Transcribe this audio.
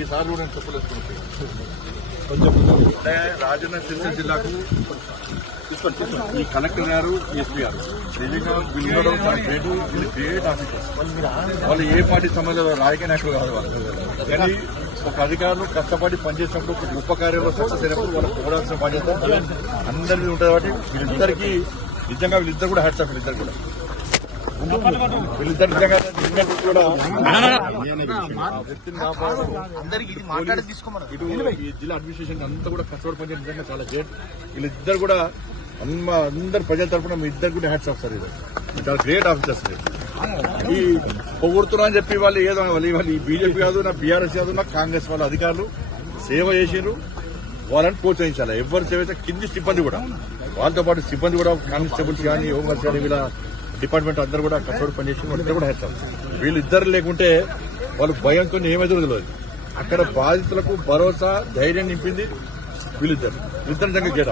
ఈసారి కూడా నేను చెప్పలేసుకుంటున్నాను అంటే రాజన్న సిరిసిల్ల జిల్లాకు ఈ కలెక్టర్ గారు ఎస్పీ గారు. నిజంగా వీళ్ళు ఉండడం చాలా గ్రేట్ వీళ్ళు గ్రేట్ ఆఫీసర్స్. వాళ్ళు ఏ పార్టీ సంబంధం రాజకీయ నాయకులు కాదు వాళ్ళు. కానీ ఒక అధికారులు కష్టపడి పనిచేసినప్పుడు ఒక గొప్ప కార్యంలో సక్సెస్ అయినప్పుడు వాళ్ళకి పోరాల్సిన బాధ్యత అందరిది ఉంటుంది కాబట్టి వీళ్ళిద్దరికి నిజంగా వీళ్ళిద్దరు కూడా హ్యాట్స్ ఆఫ్ వీళ్ళిద్దరు కూడా. ఈ జిల్లా అడ్మినిస్ట్రేషన్ అంతా కూడా కష్టపడి పనిచేయడం నిజంగా చాలా గ్రేట్ వీళ్ళిద్దరు కూడా అమ్మ అందరు ప్రజల తరఫున మీ ఇద్దరు కూడా హ్యాట్స్ ఆఫ్ సార్ ఇది. చాలా గ్రేట్ ఆఫీసర్స్. ఈ పొగుడుతున్నా అని చెప్పి వాళ్ళు ఏదో వాళ్ళు వాళ్ళు ఈ బీజేపీ కాదు నా బీఆర్ఎస్ కాదు నా కాంగ్రెస్ వాళ్ళ అధికారులు సేవ చేసిర్రు. వాళ్ళని ప్రోత్సహించాలి. ఎవరు సేవ చేస్తే కింది సిబ్బంది కూడా. వాళ్ళతో పాటు సిబ్బంది కూడా కానిస్టేబుల్స్ కానీ హోంగార్డ్స్ కానీ వీళ్ళ డిపార్ట్మెంట్ అందరూ కూడా కష్టపడి పనిచేసి వాళ్ళిద్దరు కూడా హ్యాట్స్ వీళ్ళిద్దరు లేకుంటే వాళ్ళు భయంతో ఏమైతే తెలియదు అక్కడ బాధితులకు భరోసా ధైర్యం నింపింది వీళ్ళిద్దరు. వీళ్ళిద్దరు దగ్గర గేట్